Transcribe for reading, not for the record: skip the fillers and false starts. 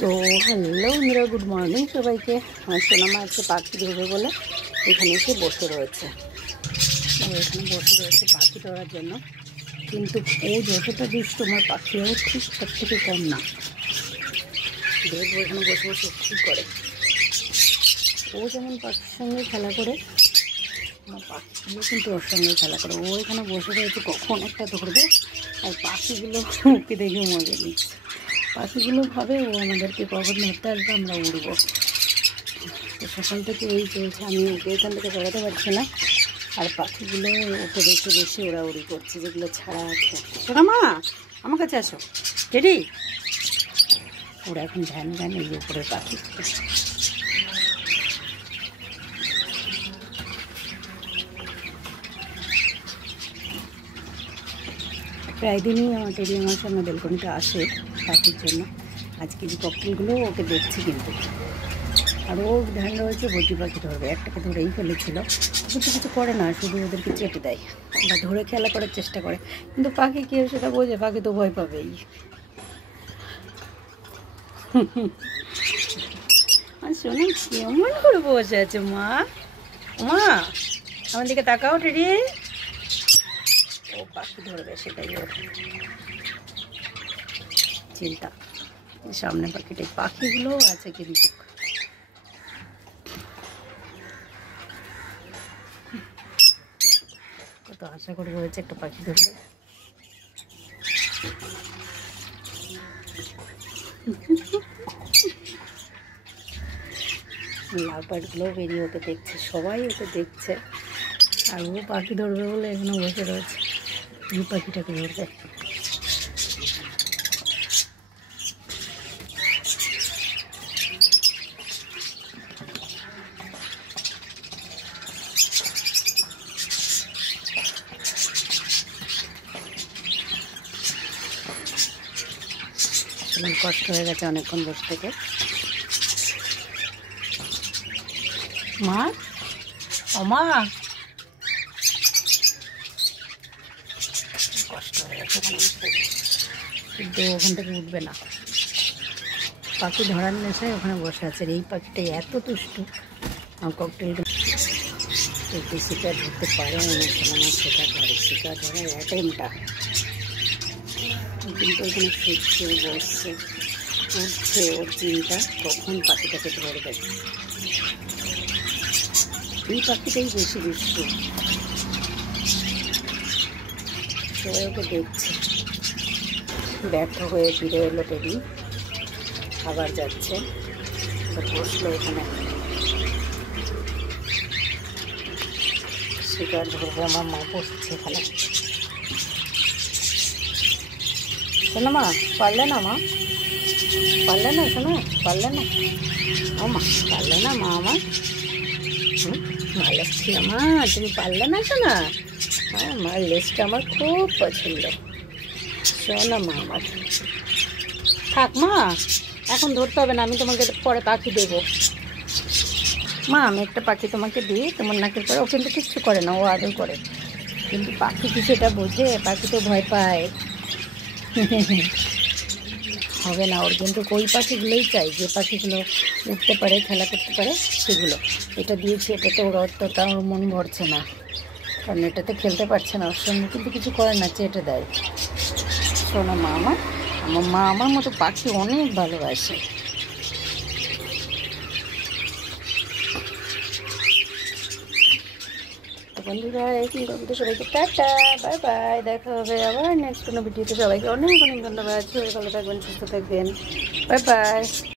তো হ্যালো বন্ধুরা, good morning সবাইকে। আমার সোনামা আজকে পাখি ধরবে বলে এখানে এসে বসে রয়েছে। এখানে বসে রয়েছে পাখি ধরার জন্য, কিন্তু ও যতটা দুষ্ট আমার পাখিও ঠিক তার থেকে কম না। দেখবো এখানে বসে বসে কী করে। ও যেমন পাখির সঙ্গে খেলা করে, আমার পাখিগুলো কিন্তু ওর সঙ্গে খেলা করে। ও এখানে বসে রয়েছে কখন একটা ধরবে, আর পাখিগুলো ওকে দেখে মজা নিচ্ছে। পাখিগুলো ভাবে ও আমাদেরকে কখন ধরতে আসবে, আমরা উড়বো। তো সকাল থেকে এই চলছে, আমি ওকে এখান থেকে বেরোতে পারছি না, আর পাখিগুলো ওকে দেখে বেশি ওড়াউড়ি করছে, যেগুলো ছাড়া আছে। শোনা মা, আমার কাছে আসো, রেডি। ওরা এখন ধ্যান ধ্যান এই উপরের পাখি। প্রায় দিনই আমার টেডি আমার সঙ্গে বেলকনিতে আসে পাখির জন্য। আজকে যে ককটেলগুলো ওকে দেখছি, কিন্তু আর ও ধ্যান রয়েছে বদ্রি পাখি ধরবে। একটাকে ধরেই ফেলেছিল, কিন্তু কিছু করে না, শুধু ওদেরকে চেটে দেয় বা ধরে খেলা করার চেষ্টা করে। কিন্তু পাখি কেউ সেটা বোঝে? পাখি তো ভয় পাবেই। আর শোনো কেমন করে বসে আছে মা। মা আমার দিকে তাকাও টেডি। ও পাখি ধরবে, সেটাই ওর চিন্তা। সামনে পাখিটাই, পাখিগুলো আছে কিন্তু। কত আশা করে রয়েছে একটা পাখি ধরবে। লাভ বার্ডগুলো বেরিয়ে ওকে দেখছে, সবাই ওকে দেখছে, আর ও পাখি ধরবে বলে এখানে বসে রয়েছে। এই পাখিটাকে ধরবে। কষ্ট হয়ে গেছে অনেকক্ষণ বসে থেকে। মা, ও মা, কষ্ট হয়ে গেছে ওখানে বসে থেকে, কিন্তু ওখান থেকে উঠবে না। পাখি ধরার নেশায় ওখানে বসে আছে। এই পাখিটা এত দুষ্টু। আমার ককটেলটা একটু শিকার ধরতে পারে না, শিকার ধরে, শিকার ধরার অ্যাটেম্পটা, কিন্তু ওখানে শুচ্ছে, বসছে, উঠছে। ওর চিন্তা কখন পাখিটাকে ধরবে। এই পাখিটাই বেশি দুষ্টু। সবাই ওকে দেখছে। ব্যর্থ হয়ে ফিরে এলো টেডি, আবার যাচ্ছে। বসলো এখানে, শিকার ধরবে। আমার মা বসছে এখানে। শোনো মা, পারলে না মা, পারলে না, শোনো পারলে না। ও মা, পারলে না মা আমার। ভালো ছিল মা, তুমি পারলে না শোনা। হ্যাঁ, মার লেজটা আমার খুব পছন্দ। শোনো মা আমার, থাক মা, এখন ধরতে হবে না, আমি তোমাকে পরে পাখি দেবো। মা আমি একটা পাখি তোমাকে দিই তোমার নাকের পরে। ও কিন্তু কিচ্ছু করে না, ও আদর করে। কিন্তু পাখি কি সেটা বোঝে? পাখি তো ভয় পায়। হবে না ওর, কিন্তু ওই পাখিগুলোই চাই যে পাখিগুলো উঠতে পারে, খেলা করতে পারে, সেগুলো। এটা দিয়েছি, এটাতে ওর অতটা ওর মন ভরছে না, কারণ এটাতে খেলতে পারছে না ওর সঙ্গে, কিন্তু কিছু করে না, চেটে দেয়। শোনো মা আমার, আমার মা আমার মতো পাখি অনেক ভালোবাসে। তো বন্ধুরা, এই কিন্তু সবাইকে টাটা, বাই বাই, দেখা হবে আবার নেক্সট কোনো ভিডিওতে। সবাইকে অনেক অনেক ধন্যবাদ। সবাই ভালো থাকবেন, সুস্থ থাকবেন, বাই বাই।